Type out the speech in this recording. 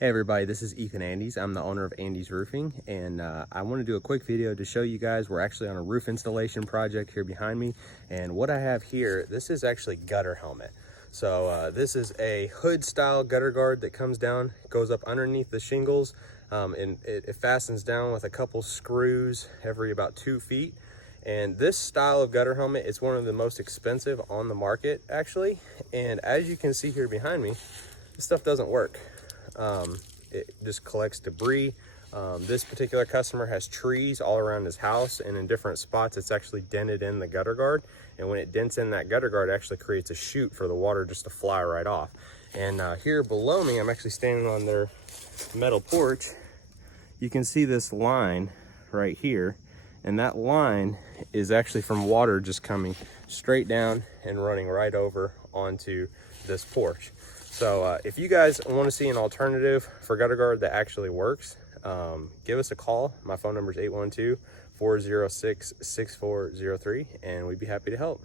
Hey everybody, this is Ethan Andes. I'm the owner of Andes Roofing, and I want to do a quick video to show you guys we're actually on a roof installation project here behind me. And what I have here, this is actually gutter helmet. So this is a hood style gutter guard that comes down, goes up underneath the shingles, and it fastens down with a couple screws every about 2 feet. And this style of gutter helmet is one of the most expensive on the market actually. And as you can see here behind me, this stuff doesn't work. It just collects debris. This particular customer has trees all around his house, and in different spots it's actually dented in the gutter guard, and when it dents in that gutter guard, it actually creates a chute for the water just to fly right off. And here below me, I'm actually standing on their metal porch. You can see this line right here, and that line is actually from water just coming straight down and running right over onto this porch. So if you guys want to see an alternative for gutter guard that actually works, give us a call. My phone number is 812-406-6403, and we'd be happy to help.